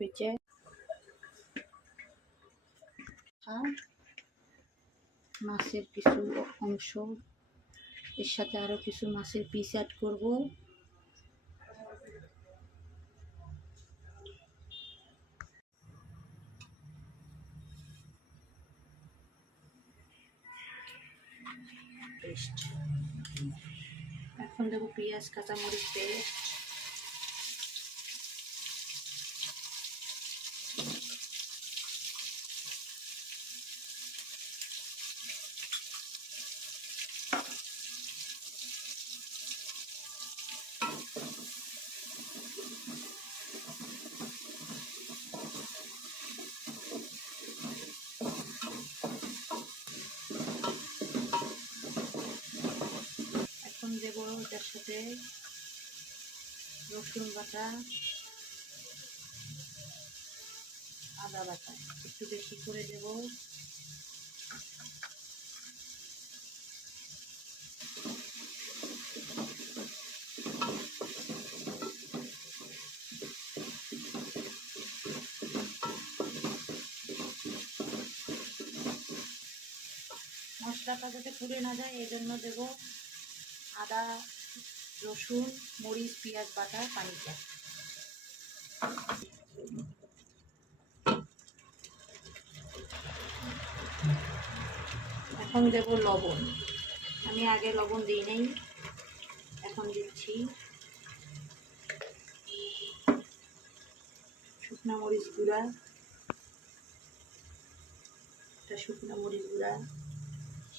হয়েছে। মাছের কিছু অংশ, এর সাথে আরো কিছু মাছের পিস অ্যাড করব। পেস্ট, এখন দেবো পেঁয়াজ কাঁচামরিচ পেস্ট, এখন দেবো এটার সাথে রসুন বাটা, আদা বাটা একটু বেশি করে দেব। মশলাটা যাতে পুড়ে না যায় এই জন্য দেব আদা রসুন মরিচ পেঁয়াজ বাটা পানিটা। এখন দেব লবণ, আমি আগে লবণ দিই নাই, এখন দিচ্ছি। শুকনো মরিচ গুঁড়া, একটা শুকনো মরিচ গুঁড়া,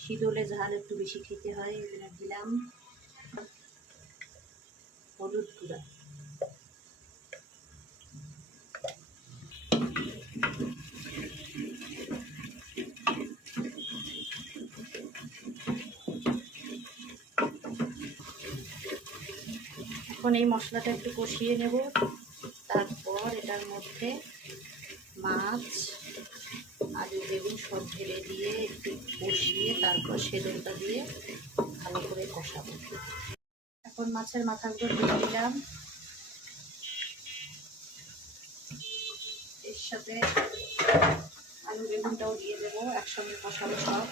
শীতলে ঝাল একটু বেশি খেতে হয় এই জন্য দিলাম। হলুদ গুঁড়া, এখন এই মশলাটা একটু কষিয়ে নেব। তারপর এটার মধ্যে মাছ আলু বেগুন সব ঢেলে দিয়ে একটু কষিয়ে তারপর সেদ্ধটা দিয়ে ভালো করে কষাবো। এখন মাছের মাথাগুলো দিয়ে দিলাম, এর সাথে আলু বেগুনটাও দিয়ে দেবো, একসঙ্গে কষাবো সব।